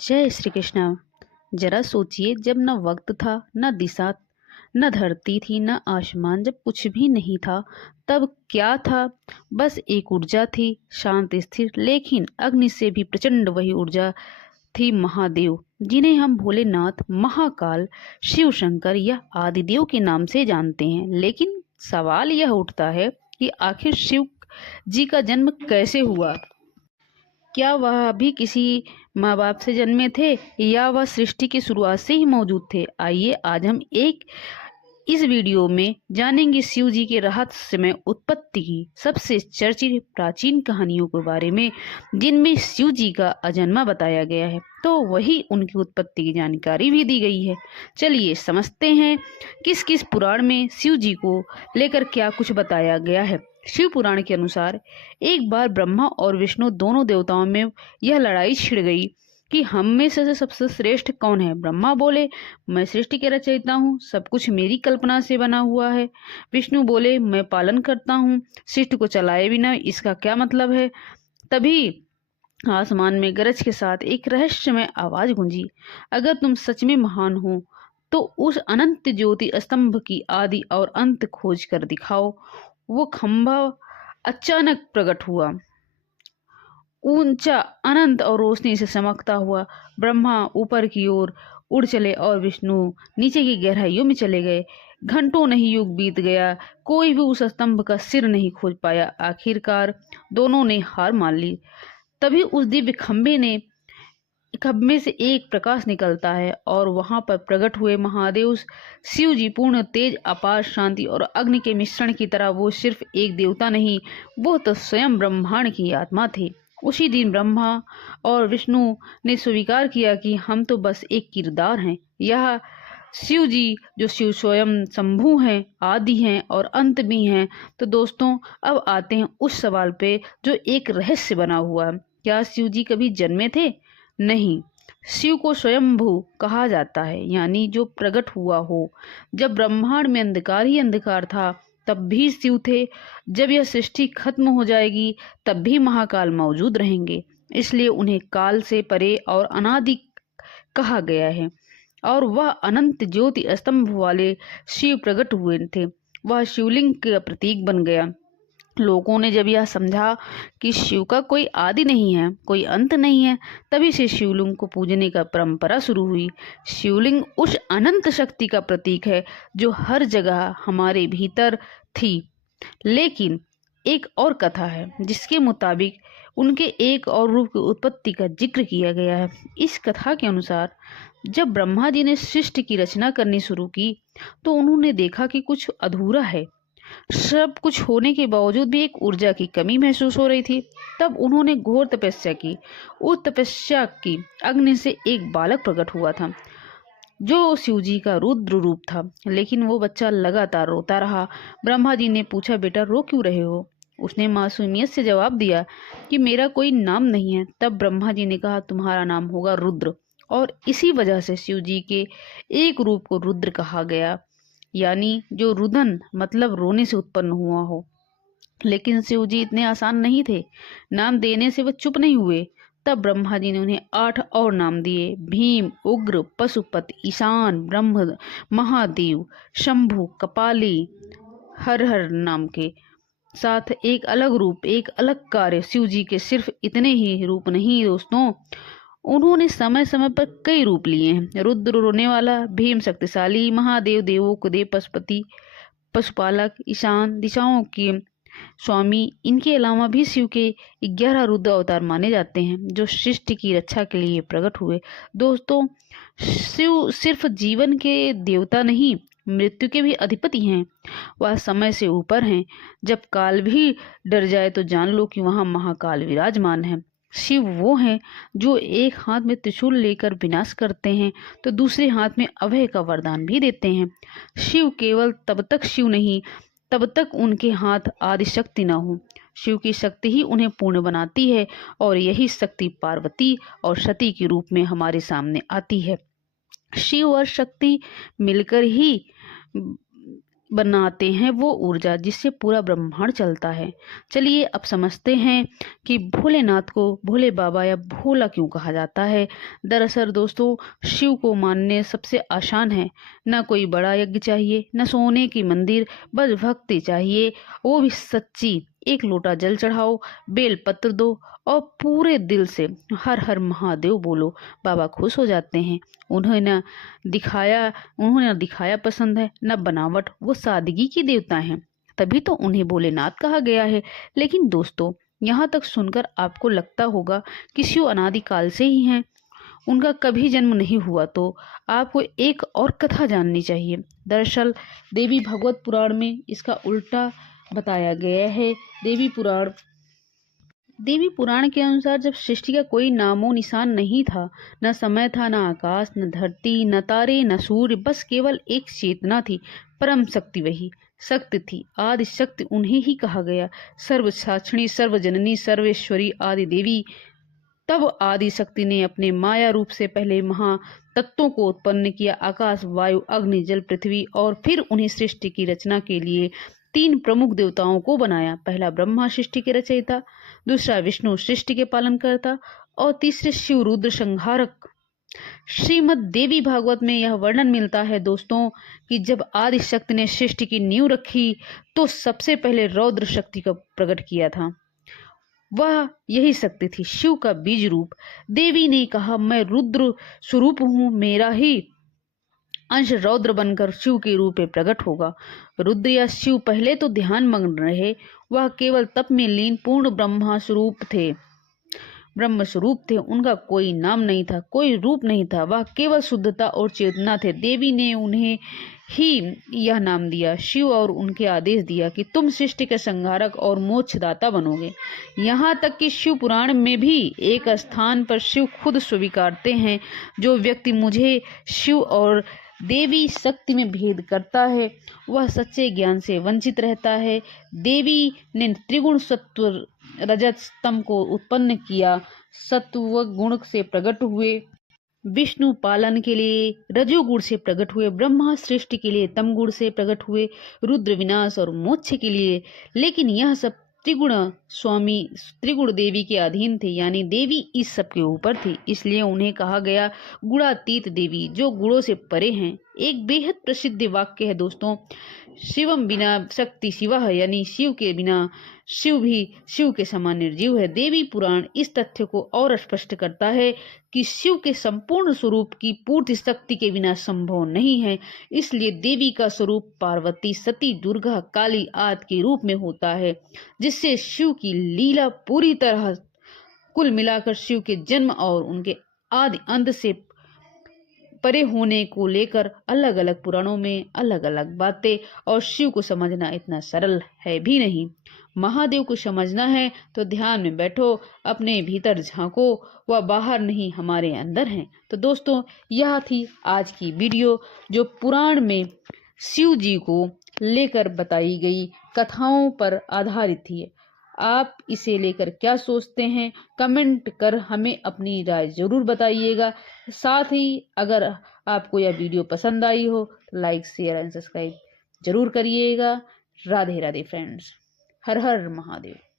जय श्री कृष्ण। जरा सोचिए, जब न वक्त था, न दिशा, न धरती थी, न आसमान, जब कुछ भी नहीं था, तब क्या था? बस एक ऊर्जा थी, शांत स्थिर, लेकिन अग्नि से भी प्रचंड। वही ऊर्जा थी महादेव, जिन्हें हम भोलेनाथ, महाकाल, शिव शंकर या आदिदेव के नाम से जानते हैं। लेकिन सवाल यह उठता है कि आखिर शिव जी का जन्म कैसे हुआ? क्या वह भी किसी माँ बाप से जन्मे थे, या वह सृष्टि की शुरुआत से ही मौजूद थे? आइए आज हम इस वीडियो में जानेंगे शिव जी के रहस्यमय उत्पत्ति की सबसे चर्चित प्राचीन कहानियों के बारे में, जिनमें शिव जी का अजन्मा बताया गया है, तो वही उनकी उत्पत्ति की जानकारी भी दी गई है। चलिए समझते हैं किस किस पुराण में शिव जी को लेकर क्या कुछ बताया गया है। शिव पुराण के अनुसार एक बार ब्रह्मा और विष्णु दोनों देवताओं में यह लड़ाई छिड़ गई कि हम में से सबसे श्रेष्ठ कौन है। ब्रह्मा बोले, मैं सृष्टि के रचयिता हूँ, सब कुछ मेरी कल्पना से बना हुआ है। विष्णु बोले, मैं पालन करता हूँ, सृष्टि को चलाए बिना इसका क्या मतलब है। तभी आसमान में गरज के साथ एक रहस्यमय आवाज गूंजी, अगर तुम सच में महान हो तो उस अनंत ज्योति स्तंभ की आदि और अंत खोज कर दिखाओ। वो खंभा अचानक प्रकट हुआ, ऊंचा, अनंत और रोशनी से चमकता हुआ। ब्रह्मा ऊपर की ओर उड़ चले और विष्णु नीचे की गहराइयों में चले गए। घंटों नहीं, युग बीत गया, कोई भी उस स्तंभ का सिर नहीं खोज पाया। आखिरकार दोनों ने हार मान ली। तभी उस दिव्य खंभे से एक प्रकाश निकलता है और वहां पर प्रकट हुए महादेव शिव जी। पूर्ण तेज, अपार शांति और अग्नि के मिश्रण की तरह। वो सिर्फ एक देवता नहीं, वो तो स्वयं ब्रह्मांड की आत्मा थे। उसी दिन ब्रह्मा और विष्णु ने स्वीकार किया कि हम तो बस एक किरदार हैं। यह शिव जी जो शिव स्वयं शंभु हैं, आदि हैं और अंत भी हैं। तो दोस्तों, अब आते हैं उस सवाल पे जो एक रहस्य बना हुआ है। क्या शिव जी कभी जन्मे थे? नहीं, शिव को स्वयंभू कहा जाता है, यानी जो प्रकट हुआ हो। जब ब्रह्मांड में अंधकार ही अंधकार था, तब भी शिव थे। जब यह सृष्टि खत्म हो जाएगी, तब भी महाकाल मौजूद रहेंगे। इसलिए उन्हें काल से परे और अनादि कहा गया है। और वह अनंत ज्योति स्तंभ वाले शिव प्रकट हुए थे। वह शिवलिंग का प्रतीक बन गया। लोगों ने जब यह समझा कि शिव का कोई आदि नहीं है, कोई अंत नहीं है, तभी से शिवलिंग को पूजने का परंपरा शुरू हुई। शिवलिंग उस अनंत शक्ति का प्रतीक है जो हर जगह हमारे भीतर थी। लेकिन एक और कथा है जिसके मुताबिक उनके एक और रूप की उत्पत्ति का जिक्र किया गया है। इस कथा के अनुसार जब ब्रह्मा जी ने सृष्टि की रचना करनी शुरू की, तो उन्होंने देखा कि कुछ अधूरा है। सब कुछ होने के बावजूद भी एक ऊर्जा की कमी महसूस हो रही थी। तब उन्होंने घोर तपस्या की। उस तपस्या की अग्नि से एक बालक प्रकट हुआ था जो शिव जी का रुद्र रूप था। लेकिन वो बच्चा लगातार रोता रहा। ब्रह्मा जी ने पूछा, बेटा रो क्यों रहे हो? उसने मासूमियत से जवाब दिया कि मेरा कोई नाम नहीं है। तब ब्रह्मा जी ने कहा, तुम्हारा नाम होगा रुद्र। और इसी वजह से शिव जी के एक रूप को रुद्र कहा गया, यानी जो रुदन मतलब रोने से उत्पन्न हुआ हो। लेकिन शिव जी इतने आसान नहीं थे। नाम देने से वो चुप नहीं हुए। तब ब्रह्मा जी ने उन्हें 8 और नाम दिए, भीम, उग्र, पशुपति, ईशान, ब्रह्म, महादेव, शंभु, कपाली, हर हर नाम के साथ एक अलग रूप, एक अलग कार्य। शिव जी के सिर्फ इतने ही रूप नहीं दोस्तों, उन्होंने समय समय पर कई रूप लिए हैं। रुद्र रोने वाला, भीम शक्तिशाली, महादेव देवों को देव, पशुपति पशुपालक, ईशान दिशाओं के स्वामी। इनके अलावा भी शिव के 11 रुद्र अवतार माने जाते हैं जो सृष्टि की रक्षा के लिए प्रकट हुए। दोस्तों, शिव सिर्फ जीवन के देवता नहीं, मृत्यु के भी अधिपति हैं। वह समय से ऊपर हैं। जब काल भी डर जाए तो जान लो कि वहां महाकाल विराजमान है। शिव वो हैं जो एक हाथ में त्रिशूल लेकर विनाश करते हैं, तो दूसरे हाथ में अभय का वरदान भी देते हैं। शिव केवल तब तक शिव नहीं, तब तक उनके हाथ आदि शक्ति न हो। शिव की शक्ति ही उन्हें पूर्ण बनाती है, और यही शक्ति पार्वती और सती के रूप में हमारे सामने आती है। शिव और शक्ति मिलकर ही बनाते हैं वो ऊर्जा जिससे पूरा ब्रह्मांड चलता है। चलिए अब समझते हैं कि भोलेनाथ को भोले बाबा या भोला क्यों कहा जाता है। दरअसल दोस्तों, शिव को मानने सबसे आसान है। न कोई बड़ा यज्ञ चाहिए, न सोने की मंदिर, बस भक्ति चाहिए, वो भी सच्ची। एक लोटा जल चढ़ाओ, बेल पत्र दो और पूरे दिल से हर हर महादेव बोलो। बाबा खुश हो जाते हैं। उन्हें न दिखाया पसंद है, न बनावट। वो सादगी की देवता हैं, तभी तो उन्हें भोलेनाथ कहा गया है। लेकिन दोस्तों, यहाँ तक सुनकर आपको लगता होगा कि शिव अनादिकाल से ही हैं, उनका कभी जन्म नहीं हुआ। तो आपको एक और कथा जाननी चाहिए। दरअसल देवी भागवत पुराण में इसका उल्टा बताया गया है। देवी पुराण के अनुसार जब सृष्टि का कोई नामो निशान नहीं था, न समय था, न आकाश, न धरती, न तारे, न सूर्य, बस केवल एक चेतना थी। परम शक्ति वही शक्ति थी। आदि शक्ति उन्हें ही कहा गया। सर्व साक्षिणी, सर्वजननी, सर्वेश्वरी आदि देवी। तब आदि शक्ति ने अपने माया रूप से पहले महातत्वों को उत्पन्न किया, आकाश, वायु, अग्नि, जल, पृथ्वी, और फिर उन्हें सृष्टि की रचना के लिए तीन प्रमुख देवताओं को बनाया। पहला ब्रह्मा सृष्टि के रचयिता, दूसरा विष्णु सृष्टि के पालनकर्ता, और तीसरे शिव रुद्र संहारक। श्रीमद् देवी भागवत में यह वर्णन मिलता है दोस्तों कि जब आदि शक्ति ने सृष्टि की नींव रखी तो सबसे पहले रौद्र शक्ति का प्रकट किया था। वह यही शक्ति थी, शिव का बीज रूप। देवी ने कहा, मैं रुद्र स्वरूप हूँ, मेरा ही अंश रौद्र बनकर शिव के रूप में प्रकट होगा। रुद्र या शिव पहले तो ध्यान मग्न रहे। वह केवल तप में लीन पूर्ण ब्रह्म स्वरूप थे। उनका कोई नाम नहीं था, कोई रूप नहीं था, वह केवल शुद्धता और चेतना थे। देवी ने उन्हें ही यह नाम दिया शिव और उनके आदेश दिया कि तुम सृष्टि के संहारक और मोक्षदाता बनोगे। यहाँ तक कि शिव पुराण में भी एक स्थान पर शिव खुद स्वीकारते हैं, जो व्यक्ति मुझे शिव और देवी शक्ति में भेद करता है वह सच्चे ज्ञान से वंचित रहता है। देवी ने त्रिगुण सत्व रजत स्तंभ को उत्पन्न किया। सत्व गुण से प्रकट हुए, विष्णु पालन के लिए रजोगुण से प्रकट हुए, ब्रह्मा सृष्टि के लिए तम गुण से प्रकट हुए, रुद्र विनाश और मोक्ष के लिए। लेकिन यह सब त्रिगुण देवी के अधीन थे, यानी देवी इस सब के ऊपर थी। इसलिए उन्हें कहा गया गुणातीत देवी, जो गुणों से परे हैं। एक बेहद प्रसिद्ध वाक्य है दोस्तों, शिवम बिना शक्ति शिवः, यानी शिव के बिना शिव भी शिव के समान निर्जीव है। देवी पुराण इस तथ्य को और स्पष्ट करता है कि शिव के संपूर्ण स्वरूप की पूर्ति शक्ति के बिना संभव नहीं है। इसलिए देवी का स्वरूप पार्वती, सती, दुर्गा, काली आदि के रूप में होता है, जिससे शिव की लीला पूरी तरह कुल मिलाकर शिव के जन्म और उनके आदि अंत से परे होने को लेकर अलग अलग पुराणों में अलग अलग बातें। और शिव को समझना इतना सरल है भी नहीं। महादेव को समझना है तो ध्यान में बैठो, अपने भीतर झांको, वह बाहर नहीं हमारे अंदर हैं। तो दोस्तों, यह थी आज की वीडियो जो पुराण में शिव जी को लेकर बताई गई कथाओं पर आधारित थी। आप इसे लेकर क्या सोचते हैं, कमेंट कर हमें अपनी राय जरूर बताइएगा। साथ ही अगर आपको यह वीडियो पसंद आई हो तो लाइक, शेयर एंड सब्सक्राइब जरूर करिएगा। राधे राधे फ्रेंड्स, हर हर महादेव।